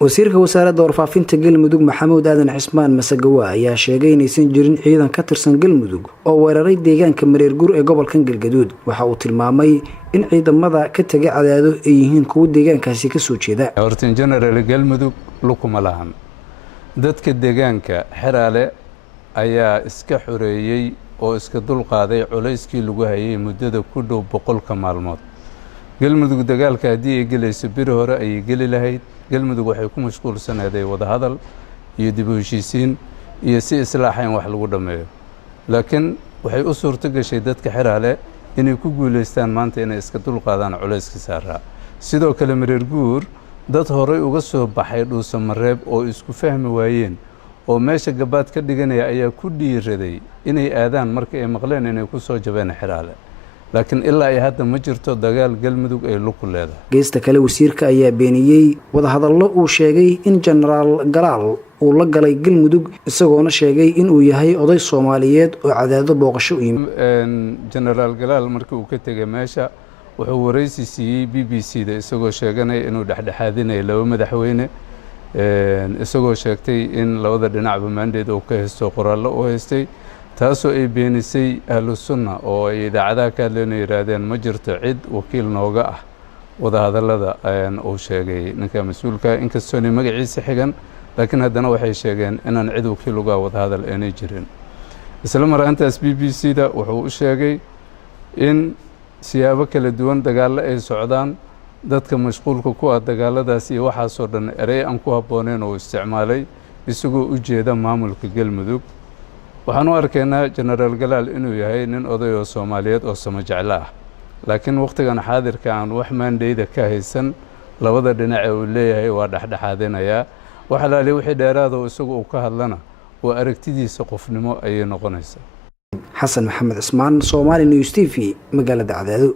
wasiirka wasaaradda warfaafinta Galmudug Maxamuud Aadan Cismaan Masagawa ayaa sheegay inaysan jirin ciidan ka tirsan Galmudug oo weeraray deegaanka Mareer Guur ee gobolka Galgaduud. Waxa uu tilmaamay in ciidamada ka tagay Cadaado ay yihiin kuwa deegaankaasi ka soo jeeda. Horta General Galmudug lukuma lahan dadka deegaanka Xeraale ayaa iska xoreeyay oo iska dul qaaday culayskii lagu hayay muddada ku dhow 100 maalmood. Galmudug dagaalka hadii ay galayso bir hore ay gali lahayd. Galmudug waxay ku mashquulsanaayeen wada hadal iyo dib u heshiisiin iyo si islaaxayn wax lagu dhameeyo. Laakiin waxay u suurto gashay dadka Xeraale inay ku guuleystaan maanta inay iska dul qaadaan culayska saaraa. Sidoo kale Mareer Guur dad hore uga soo baxay Dhuusamareeb oo isku fahmi waayeen oo meesha gabaad ka dhiganaya ayaa ku dhiiraday inay aadaan marka ay maqleen inay ku soo jabeen Xeraale. laakiin ilaa ay hadda ma jirto dagaal Galmudug ay lug ku leedahay. Geesta kale wasiirka ayaa beeniyay wada hadallo uu sheegay in General Galaal uu la galay Galmudug isagoona sheegay in uu yahay oday Soomaaliyeed oo Cadaado booqasho u yimid. General Galaal markii uu ka tagay meesha wuxuu wareysi siiyay BBC-da isagoo sheeganay inuu dhexdhexaadinayo laba madaxweyne isagoo sheegtay in labada dhinacba maandeed uu ka haysto qoraallo u haystay taasoo ay beenisay ahlu sunna oo ay idaacadaha ka hadleen yiraahdeen ma jirto cid wakiil nooga ah wada hadallada uu sheegay ninka mas'uulka inkastoo ay magaciisa xigan laakiin haddana waxay sheegeen inaan cid wakiil uga wada hadal aanay jirin. isla markaantaas BBC-da wuxuu u sheegay in siyaabo kala duwan dagaalo ay socdaan dadka mashquulka ku ah dagaaladaas iyo waxaasoo dhan erey aan ku habbooneen oo isticmaalay isagoo u jeeda maamulka Galmudug. waxaan u arkaynaa General Galaal inuu yahay nin oday oo Soomaaliyeed oo samajecla ah laakiin waqtigan xaadirka aan wax maandeyda ka haysan labada dhinac ee uu leeyahay waa dhexdhexaadinaya waxa la leeyahay wixii dheeraad oo isagu uu ka hadlana waa aragtidiisa qofnimo ayay noqonaysaa. Xasan Maxamed Cismaan Somali News TV magaalada Cadaado.